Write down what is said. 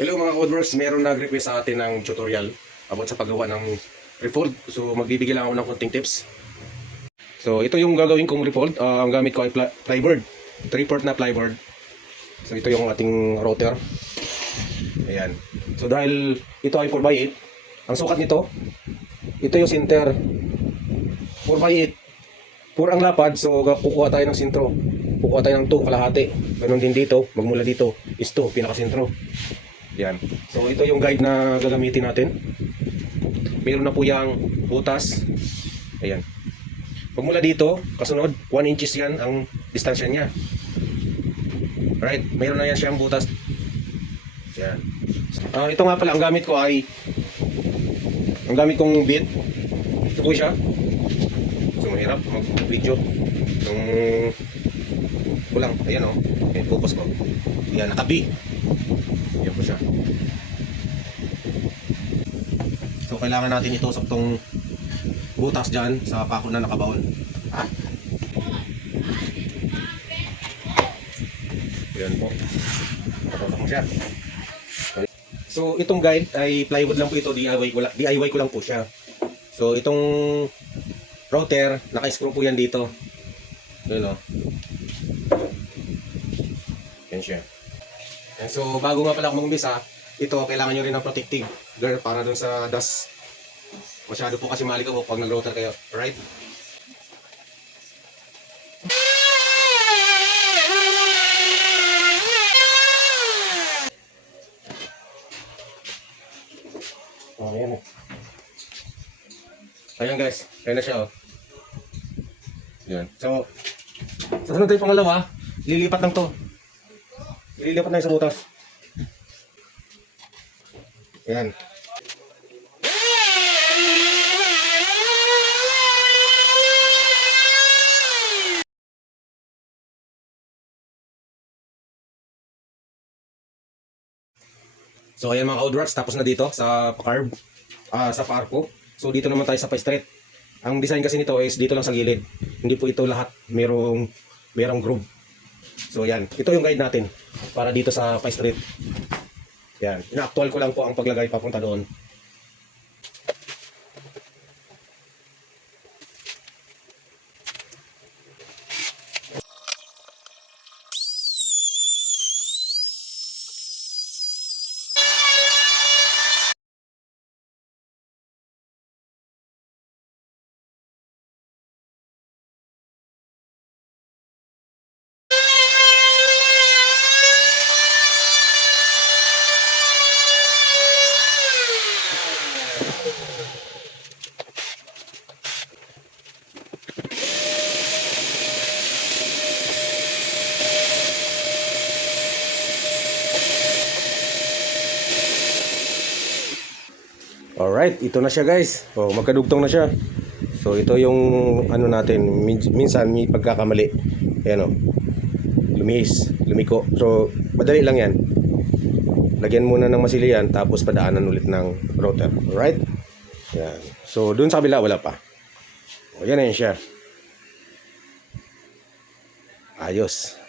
Hello mga Codworks, meron nag-request sa atin ng tutorial about sa paggawa ng refold. So magbibigay lang ako ng konting tips. So ito yung gagawin kong refold. Ang gamit ko ay plyboard, 3/4 na plyboard. So ito yung ating router. Ayan. So dahil ito ay 4x8, ang sukat nito, ito yung center. 4x8. 4 ang lapad, so kukuha tayo ng sentro. Kukuha tayo ng 2 kalahati. Ganon din dito, magmula dito is 2, pinaka-sentro. Yan. So ito yung guide na gagamitin natin. Meron na po yung butas. Ayan. Pagmula dito, kasunod, 1 inches yan ang distansya niya. Right? Meron na yan siyang butas. Yan. Ito nga pala, ang gamit ko ay ang gamit kong bit. Ito po siya. So mahirap mag-video. Kulang. Ayan o. Ayan, focus ko. Yan, nakabi. Yan po siya. So kailangan natin itusok tong butas dyan sa pako na nakabaon. Yan po. Nakatusok mo siya. So itong guide ay plywood lang po ito. DIY ko lang po siya. So itong router, naka-screw po yan dito. Yan o. Yan siya. And so bago nga pala ako mag-umpisa, ito kailangan nyo rin ng protective gear para dun sa dust. Masyado po kasi malikaw po pag nag-router kayo, right? Oh, ayan. Ayan guys, ayan na siya oh. Yan. So, sa sunod tayo pangalawa, lilipat lang to. Lilipat na yung sa butas. Ayan. So ayan mga Codworks, tapos na dito sa carb, sa pa-arco. So dito naman tayo sa pa-straight. Ang design kasi nito is dito lang sa gilid. Hindi po ito lahat merong groove. So yan, ito yung guide natin para dito sa pa-straight. Yan, ina-actual ko lang po ang paglagay papunta doon. Alright, ito na siya guys. Oh, magkadugtong na siya. So ito yung ano natin, minsan may pagkakamali. Ayan oh. Lumihis, lumiko. So madali lang yan. Lagyan muna ng masilian tapos padaanan ulit ng router. Alright? Yan. So dun sa kabila wala pa. O yan na yan siya. Ayos.